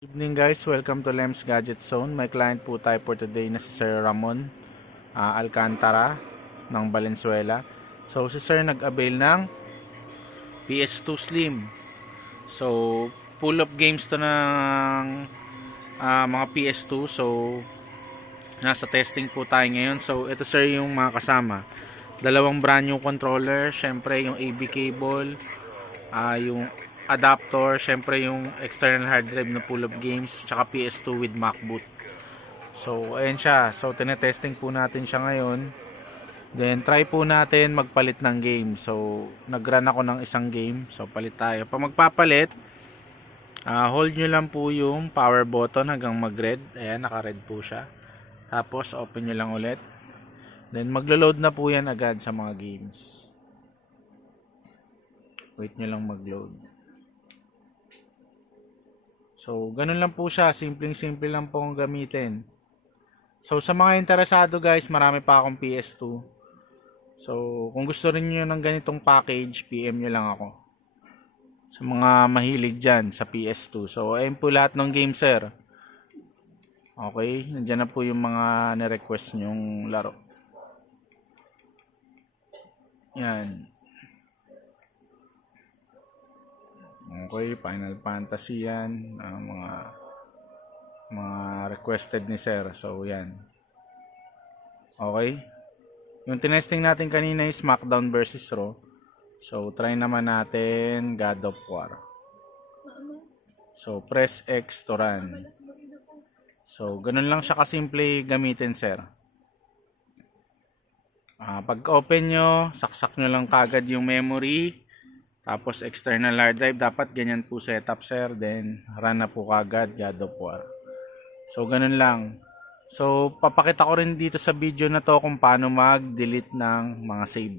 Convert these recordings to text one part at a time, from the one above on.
Evening guys, welcome to Lems Gadget Zone. May client po tayo for today na si Sir Ramon Alcantara ng Valenzuela. So si Sir nag-avail ng PS2 Slim. So full of games to ng mga PS2. So nasa testing po tayo ngayon. So ito Sir yung mga kasama. Dalawang brand new controller, syempre yung AB cable, yung adapter, syempre yung external hard drive na full of games, tsaka PS2 with MacBoot. So ayan siya. So tinetesting po natin siya ngayon. Then try po natin magpalit ng game. So nag-run ako ng isang game. So palit tayo. Pag magpapalit, hold nyo lang po yung power button hanggang mag-red. Ayan, naka-red po siya. Tapos open nyo lang ulit. Then maglo-load na po yan agad sa mga games. Wait nyo lang mag-load. So, ganun lang po siya. Simpleng-simple lang po ang gamitin. So, sa mga interesado guys, marami pa akong PS2. So, kung gusto rin nyo ng ganitong package, PM nyo lang ako. Sa mga mahilig dyan sa PS2. So, ayun po lahat ng game sir. Okay, nandiyan na po yung mga nirequest nyong laro. Yan. Okay, Final Fantasy yan, mga requested ni Sir. So yan. Okay. Yung tinesting natin kanina is SmackDown versus Raw. So try naman natin God of War. So press X to run. So ganun lang siya kasimple gamitin Sir. Pag open nyo, saksak nyo lang kagad yung memory. Tapos external hard drive, dapat ganyan po setup sir. Then run na po kagad God of War. So ganun lang. So papakita ko rin dito sa video na to kung paano mag-delete ng mga save.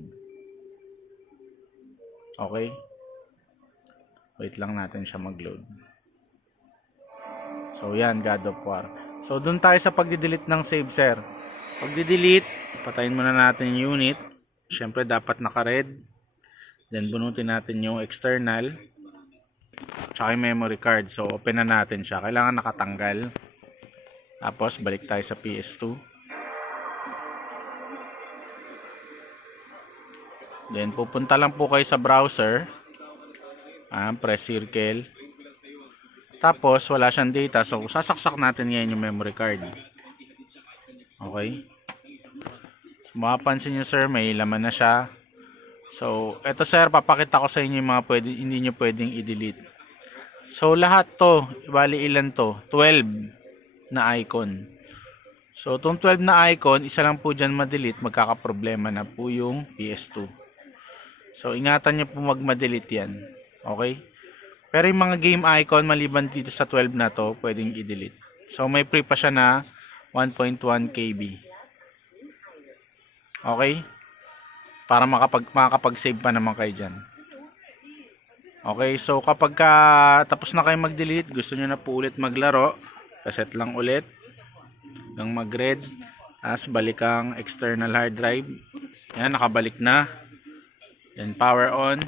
Okay. Wait lang natin siya mag-load. So yan, God of War. So dun tayo sa pag-delete ng save sir. Pag-delete, patayin muna natin yung unit. Syempre dapat naka-red. Then bunutin natin yung external tsaka yung memory card. So open na natin siya. Kailangan nakatanggal. Tapos balik tayo sa PS2. Then pupunta lang po kayo sa browser. Press circle. Tapos wala siyang data. So sasaksak natin yan yung memory card. Okay. So mapapansin nyo sir, may laman na siya. So, eto sir, papakita ko sa inyo yung mga hindi nyo pwedeng i-delete. So, lahat to, bali ilan to? 12 na icon. So, itong 12 na icon, isa lang po dyan ma-delete, magkakaproblema na po yung PS2. So, ingatan nyo po mag-delete yan. Okay? Pero yung mga game icon, maliban dito sa 12 na to, pwedeng i-delete. So, may free pa siya na 1.1 KB. Okay? Para makakapag-save pa naman kayo dyan. Okay, so kapag tapos na kayo mag-delete, gusto nyo na po ulit maglaro, reset lang ulit hanggang mag-red, as balik ang external hard drive. Yan, nakabalik na. Then power on.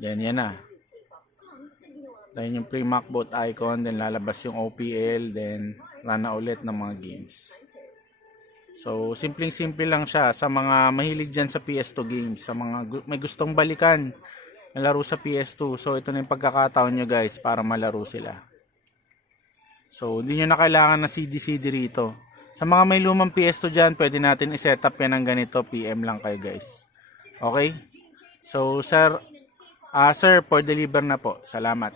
Then yan na. Then yung pre-MacBoot icon, then lalabas yung OPL, then run na ulit ng mga games. So, simpleng-simple lang siya sa mga mahilig dyan sa PS2 games, sa mga may gustong balikan na laro sa PS2. So, ito na yung pagkakataon nyo guys para malaro sila. So, hindi nyo na kailangan na CD-CD rito. Sa mga may lumang PS2 dyan, pwede natin i-setup yan ng ganito. PM lang kayo guys. Okay? So, sir, for deliver na po. Salamat.